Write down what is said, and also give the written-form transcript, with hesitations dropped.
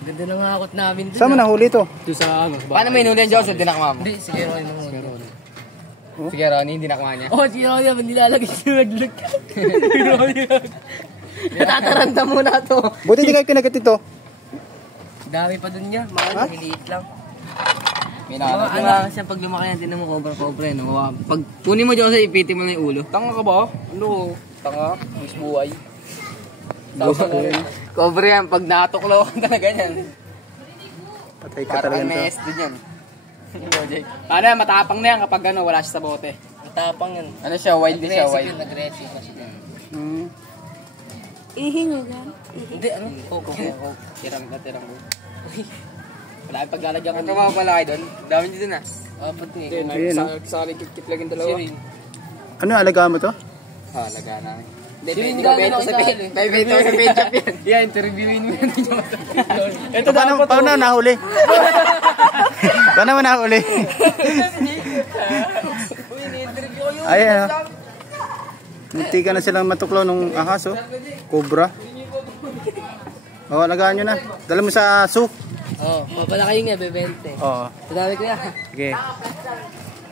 Ganda ng hakot namin dun. Saan mo nahuli to? Ito sa ano. Paano may inuli yan, Joseph? Dinakma mo? Hindi, sige Ronnie nung Sige, Ronnie, hindi dinakma niya. Oh, si Ronnie, ba't nilalagay siya naglag? Ronnie. Natataranta muna to. Buti hindi kayo kinagat ito. Dami pa dun niya, mga maliit lang. May Mga nakalagay. ano siya pag lumaki yan, tinan mo cobra no? Pag kunin mo Joseph, ipitin mo na yung ulo. Tanga ka ba? Ano? Tanga? Mas buhay. Cobra yan, pag natuklaw ka talaga yan. Patay ka Parang talaga may nito. SD dyan. Paano yan? Matapang na yan kapag ano, wala siya sa bote. Matapang yan. Ano siya? Wild din siya, wild. Aggressive kasi yan. Ihinga yan. Hindi, ano? Tirang ko. Wala kang paglalagyan ka. Tumama pala kayo doon. Dami nyo dun ah. Apat eh. Ayun, no? Sa kit-kit lang yung dalawa. Ano, alagaan mo to? Laga namin. Hindi, gano'n ako sa Bibento sa page shop yan. Yeah, interviewin mo yan. Ito Paano nahuli? Paano mo nahuli? Ayan, munti ka na silang matuklaw nung ahas, oh. Cobra. Oh, alagaan nyo na. Dala mo sa soup. Oo, papalaki nga, bebente. Oo. Madami ko yan. Sige.